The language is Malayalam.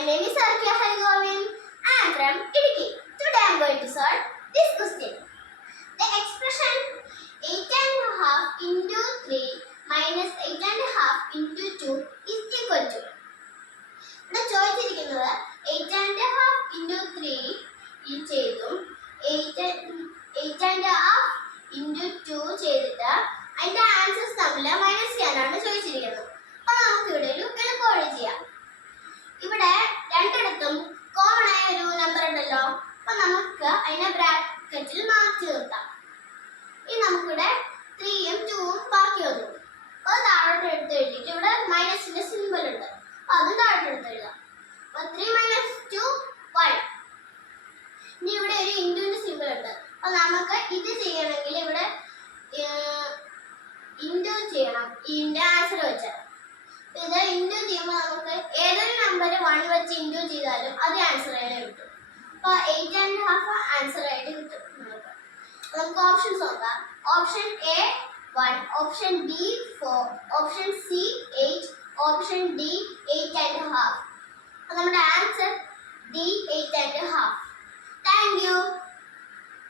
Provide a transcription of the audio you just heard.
My name is Arkia Harigovind. I am from Idiki. Today I am going to solve this question. The expression 8.5 into 3 minus 8.5 into 2 is equal to. ഇവിടെ ചോദിച്ചിരിക്കുന്നത് 8.5 into 3 ചെയ്തും 8.5 into 2 ചെയ്തിട്ട് അതിന്റെ ആൻസേഴ്സ് തമ്മിൽ മൈനസ് ചെയ്യാനാണ് ചോദിച്ചിരിക്കുന്നത്. അപ്പോൾ നമുക്ക് ഇവിടെ ഒരു എളുപ്പവഴി ചെയ്യാം. ഇവിടെ രണ്ടിടത്തും കോമൺ ആയ ഒരു നമ്പർ ഉണ്ടല്ലോ, അപ്പൊ നമുക്ക് അതിനെ ബ്രാക്കറ്റിൽ മാറ്റി നിർത്താം. ഇനി നമുക്കിവിടെ 3ഉം 2ഉം ബാക്കി വന്നു. അപ്പോൾ താഴോട്ട് എടുത്ത് എഴുതിയിട്ട് ഇവിടെ മൈനസിന്റെ സിമ്പിൾ ഉണ്ട്, അപ്പൊ അതും താഴോട്ട് എടുത്ത് എഴുതാം. അപ്പൊ 3 മൈനസ് 2 1. ഇനി ഇവിടെ ഒരു ഇൻറ്റുവിന്റെ സിമ്പിൾ ഉണ്ട്, അപ്പൊ നമുക്ക് ഇത് ചെയ്യണമെങ്കിൽ ഇവിടെ ഇൻറ്റു ചെയ്യണം, ഇതിന്റെ ആൻസർ വെച്ചാൽ. ഇത് ഇൻറ്റു ചെയ്യുമ്പോൾ നമുക്ക് ഏതൊരു നമ്പർ 1 വെച്ച് ഇൻറ്റു ചെയ്താലും അത് ആൻസർ ആയിട്ട് കിട്ടും. അപ്പോൾ 8.5 ആൻസർ ആയിട്ട് കിട്ടും. നമുക്ക് ഓപ്ഷൻസ് നോക്കാം. Option A 1, option B 4, option C 8, option D 8.5. അപ്പോൾ നമ്മുടെ ആൻസർ ഡി 8.5. Thank you.